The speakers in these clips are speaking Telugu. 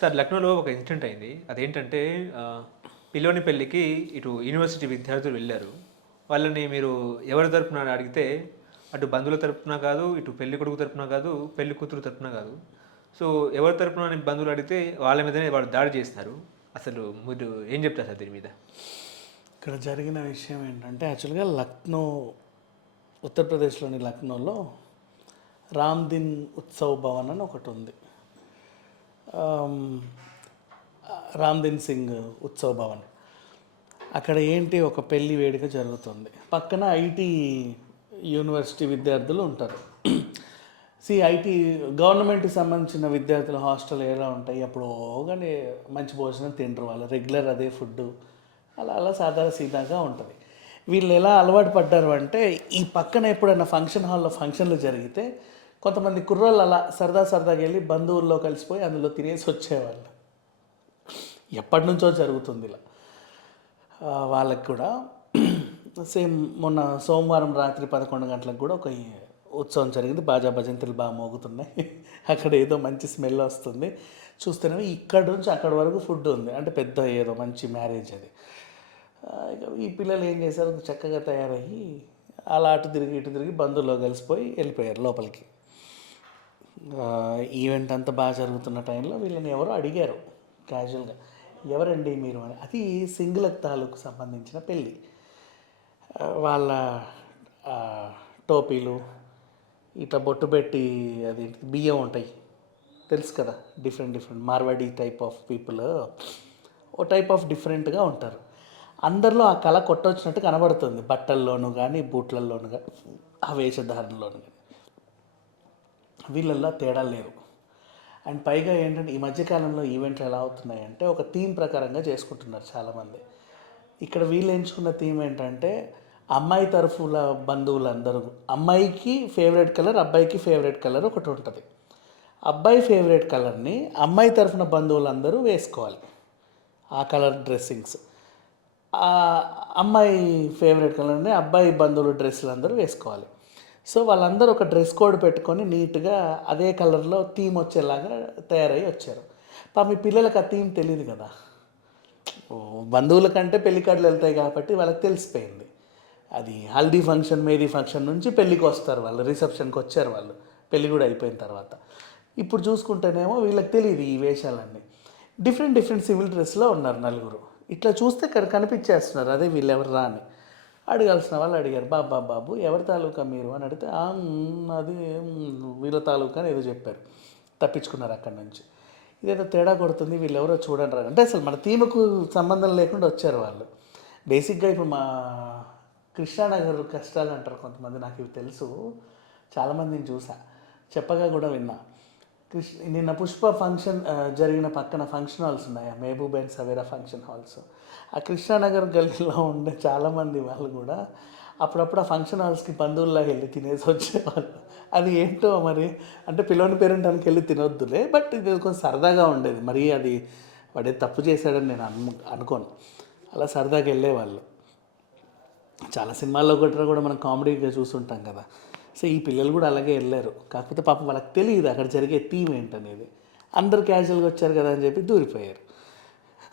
సార్ లక్నోలో ఒక ఇన్సిడెంట్ అయింది. అదేంటంటే పిల్లోని పెళ్ళికి ఇటు యూనివర్సిటీ విద్యార్థులు వెళ్ళారు. వాళ్ళని మీరు ఎవరి తరపున అడిగితే అటు బంధువుల తరపున కాదు ఇటు పెళ్ళి కొడుకు తరపున కాదు పెళ్ళి కూతురు తరపున కాదు. సో ఎవరి తరపున అని బంధువులు అడిగితే వాళ్ళ మీదనే వాళ్ళు దాడి చేస్తారు అసలు మీరు ఏం చెప్తారు సార్ దీని మీద? ఇక్కడ జరిగిన విషయం ఏంటంటే యాక్చువల్గా లక్నో ఉత్తరప్రదేశ్లోని లక్నోలో రామ్ దిన్ ఉత్సవ్ భవన్ అని ఒకటి ఉంది. ఆమ్, సింగ్ ఉత్సవ భవన్. అక్కడ ఏంటి ఒక పెళ్ళి వేడుక జరుగుతుంది. పక్కన ఐటీ యూనివర్సిటీ విద్యార్థులు ఉంటారు. సి ఐటీ గవర్నమెంట్కి సంబంధించిన విద్యార్థుల హాస్టల్ ఎలా ఉంటాయి? అప్పుడు కానీ మంచి భోజనం తింటారు వాళ్ళు. రెగ్యులర్ అదే ఫుడ్ అలా అలా సాధారణ సీదాగా ఉంటుంది. వీళ్ళు ఎలా అలవాటు పడ్డారు అంటే ఈ పక్కన ఎప్పుడైనా ఫంక్షన్ హాల్లో ఫంక్షన్లు జరిగితే కొంతమంది కుర్రోళ్ళు అలా సరదా సరదాగా వెళ్ళి బంధువుల్లో కలిసిపోయి అందులో తినేసి వచ్చేవాళ్ళు. ఎప్పటి నుంచో జరుగుతుంది ఇలా. వాళ్ళకి కూడా సేమ్ మొన్న సోమవారం రాత్రి పదకొండు గంటలకు కూడా ఒక ఉత్సవం జరిగింది. బాజా భజంతులు బాగా మోగుతున్నాయి. అక్కడ ఏదో మంచి స్మెల్ వస్తుంది. చూస్తేనే ఇక్కడ నుంచి అక్కడ వరకు ఫుడ్ ఉంది. అంటే పెద్ద ఏదో మంచి మ్యారేజ్ అది. ఈ పిల్లలు ఏం చేశారు? చక్కగా తయారయ్యి అలా అటు తిరిగి ఇటు తిరిగి బంధువుల్లో కలిసిపోయి వెళ్ళిపోయారు లోపలికి. ఈవెంట్ అంతా బాగా జరుగుతున్న టైంలో వీళ్ళని ఎవరో అడిగారు క్యాజువల్గా ఎవరండి మీరు? అని. అది సింగిల్ తాలూకు సంబంధించిన పెళ్ళి. వాళ్ళ టోపీలు ఇట్లా బొట్టు పెట్టి అది బియ్యం ఉంటాయి. తెలుసు కదా different different Marwari type of people oh type of డిఫరెంట్గా ఉంటారు. అందరిలో ఆ కళ కొట్టొచ్చినట్టు కనబడుతుంది. బట్టల్లోనూ కానీ బూట్లల్లోనూ కానీ ఆ వేషధారణలోనూ కానీ వీళ్ళల్లో తేడా లేరు అండ్ పైగా ఏంటంటే ఈ మధ్యకాలంలో ఈవెంట్లు ఎలా అవుతున్నాయంటే ఒక థీమ్ ప్రకారంగా చేసుకుంటున్నారు చాలామంది. ఇక్కడ వీళ్ళు ఎంచుకున్న థీమ్ ఏంటంటే అమ్మాయి తరఫుల బంధువులందరూ అమ్మాయికి ఫేవరెట్ కలర్ అబ్బాయికి ఫేవరెట్ కలర్ ఒకటి ఉంటుంది. అబ్బాయి ఫేవరెట్ కలర్ని అమ్మాయి తరఫున బంధువులందరూ వేసుకోవాలి. ఆ కలర్ డ్రెస్సింగ్స్. అమ్మాయి ఫేవరెట్ కలర్ని అబ్బాయి బంధువుల డ్రెస్సులు అందరూ వేసుకోవాలి. సో వాళ్ళందరూ ఒక డ్రెస్ కోడ్ పెట్టుకొని నీట్గా అదే కలర్లో థీమ్ వచ్చేలాగా తయారై వచ్చారు. పాప మీ పిల్లలకు ఆ థీమ్ తెలియదు కదా. ఓ, బంధువుల కంటే పెళ్ళి వెళ్తాయి కాబట్టి వాళ్ళకి తెలిసిపోయింది. అది హల్దీ ఫంక్షన్ మేదీ ఫంక్షన్ నుంచి పెళ్ళికి వస్తారు వాళ్ళు రిసెప్షన్కి వచ్చారు వాళ్ళు. పెళ్ళి కూడా అయిపోయిన తర్వాత. ఇప్పుడు చూసుకుంటేనేమో వీళ్ళకి తెలియదు ఈ వేషాలన్నీ. డిఫరెంట్ డిఫరెంట్ సివిల్ డ్రెస్లో ఉన్నారు నలుగురు. ఇట్లా చూస్తే ఇక్కడ కనిపించేస్తున్నారు అదే వీళ్ళు ఎవరు రాని. అడగాల్సిన వాళ్ళు అడిగారు. బాబా బాబు ఎవరి తాలూకా మీరు? అని అడిగితే అది వీళ్ళ తాలూకా అని ఏదో చెప్పారు. తప్పించుకున్నారు అక్కడి నుంచి. ఇదేదో తేడా కొడుతుంది వీళ్ళు ఎవరో చూడండి రా. అంటే అసలు మన థీమ్కు సంబంధం లేకుండా వచ్చారు వాళ్ళు. బేసిక్గా ఇప్పుడు మా కృష్ణానగర్ కష్టాలు అంటారు కొంతమంది నాకు ఇవి తెలుసు. చాలామందిని చూసా. చెప్పగా కూడా విన్నా. కృష్ణ నిన్న పుష్ప ఫంక్షన్ జరిగిన పక్కన ఫంక్షన్ హాల్స్ ఉన్నాయి? Mahboob and Savera function halls. ఆ కృష్ణానగర్ గల్లీలో ఉండే చాలామంది వాళ్ళు కూడా అప్పుడప్పుడు ఆ ఫంక్షన్ హాల్స్కి బంధువుల్లా వెళ్ళి తినేసి వచ్చేవాళ్ళు. అది ఏంటో మరి? అంటే పిల్లోని పేరెంటానికి వెళ్ళి తినొద్దులే బట్ ఇది కొంచెం సరదాగా ఉండేది. మరి అది వాడే తప్పు చేశాడని నేను అను అనుకోను. అలా సరదాగా వెళ్ళేవాళ్ళు. చాలా సినిమాల్లో కూడా కూడా మనం కామెడీగా చూస్తుంటాం కదా. సో ఈ పిల్లలు కూడా అలాగే వెళ్ళారు. కాకపోతే పాపం వాళ్ళకి తెలియదు అక్కడ జరిగే థీమ్ ఏంటనేది. అందరు క్యాజువల్గా వచ్చారు కదా అని చెప్పి దూరిపోయారు.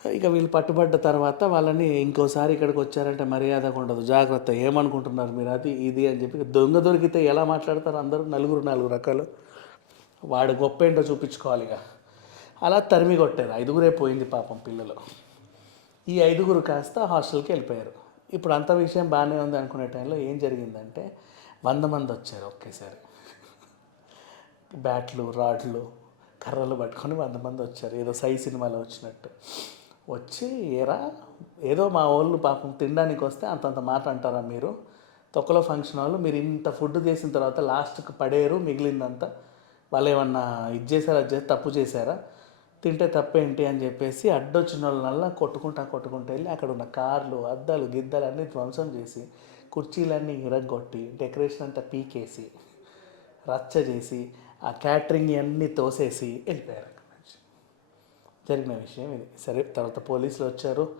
ఇక వీళ్ళు పట్టుబడ్డ తర్వాత వాళ్ళని ఇంకోసారి ఇక్కడికి వచ్చారంటే మర్యాదగా ఉండదు. జాగ్రత్త ఏమనుకుంటున్నారు మీరు? అది ఇది అని చెప్పి దొంగ దొరికితే ఎలా మాట్లాడతారు అందరూ? నలుగురు నాలుగు రకాలు. వాడు గొప్ప ఏంటో చూపించుకోవాలి ఇక. అలా తరిమి కొట్టారు. ఐదుగురే పోయింది పాపం పిల్లలు. ఈ ఐదుగురు కాస్త హాస్టల్కి వెళ్ళిపోయారు. ఇప్పుడు అంత విషయం బాగానే ఉంది అనుకునే టైంలో ఏం జరిగిందంటే వంద మంది వచ్చారు. ఒకేసారి బ్యాట్లు రాడ్లు కర్రలు పట్టుకొని వంద మంది వచ్చారు. ఏదో సై సినిమాలో వచ్చినట్టు. వచ్చి ఏరా ఏదో మా వాళ్ళు పాపం తినడానికి వస్తే అంతంత మాట అంటారా మీరు? తొక్కలో ఫంక్షన్ వాళ్ళు మీరు ఇంత ఫుడ్ చేసిన తర్వాత లాస్ట్కి పడేరు మిగిలిందంతా. వాళ్ళు ఏమన్నా ఇది చేశారా అది చేసి తప్పు చేశారా? తింటే తప్పేంటి అని చెప్పేసి అడ్డొచ్చిన వాళ్ళనల్లా కొట్టుకుంటా కొట్టుకుంటూ వెళ్ళి అక్కడ ఉన్న కార్లు అద్దాలు గిద్దలు అన్నీ ధ్వంసం చేసి కుర్చీలన్నీ ఇరగొట్టి డెకరేషన్ అంతా పీకేసి రచ్చ చేసి ఆ క్యాటరింగ్ అన్నీ తోసేసి వెళ్ళిపోయారు అక్కడి నుంచి. జరిగిన విషయం ఇది. సరే తర్వాత పోలీసులు వచ్చారు.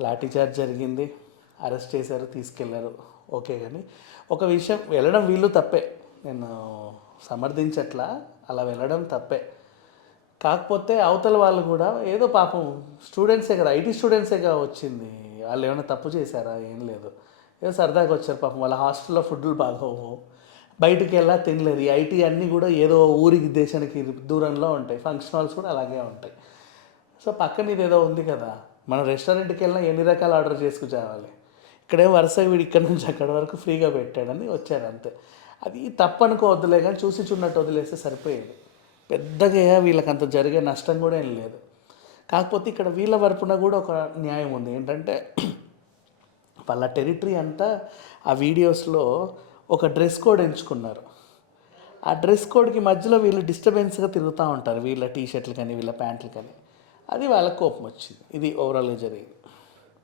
లాఠీ చార్జ్ జరిగింది. అరెస్ట్ చేశారు తీసుకెళ్ళారు. ఓకే కానీ ఒక విషయం వెళ్ళడం వీళ్ళు తప్పే. నేను సమర్థించట్లా అలా వెళ్ళడం తప్పే. కాకపోతే అవతల వాళ్ళు కూడా ఏదో పాపం స్టూడెంట్సే కదా ఐటీ స్టూడెంట్సే వచ్చింది. వాళ్ళు ఏమైనా తప్పు చేశారా? ఏం లేదు. ఏదో సరదాగా వచ్చారు పాపం వాళ్ళ హాస్టల్లో ఫుడ్లు బాగోవు. బయటికి వెళ్ళా తినలేదు. ఈ ఐటీ అన్నీ కూడా ఏదో ఊరికి దేశానికి దూరంలో ఉంటాయి. ఫంక్షన్ హాల్స్ కూడా అలాగే ఉంటాయి. సో పక్కన ఇది ఏదో ఉంది కదా. మనం రెస్టారెంట్కి వెళ్ళినా ఎన్ని రకాలు ఆర్డర్ చేసుకు చావాలి ఇక్కడే వరుస వీడు ఇక్కడ నుంచి అక్కడ వరకు ఫ్రీగా పెట్టాడని వచ్చారు అంతే అది తప్పనుకోవద్దులే కానీ చూసి చూడనట్టు వదిలేస్తే సరిపోయేది. పెద్దగా వీళ్ళకి అంత జరిగే నష్టం కూడా ఏం లేదు. కాకపోతే ఇక్కడ వీళ్ళ వరపున కూడా ఒక న్యాయం ఉంది. ఏంటంటే వాళ్ళ టెరిటరీ అంతా ఆ వీడియోస్లో ఒక డ్రెస్ కోడ్ ఎంచుకున్నారు. ఆ డ్రెస్ కోడ్కి మధ్యలో వీళ్ళు డిస్టర్బెన్స్గా తిరుగుతూ ఉంటారు. వీళ్ళ టీ షర్ట్లు కానీ వీళ్ళ ప్యాంట్లు కానీ. అది వాళ్ళ కోపం వచ్చింది. ఇది ఓవరాల్గా జరిగింది.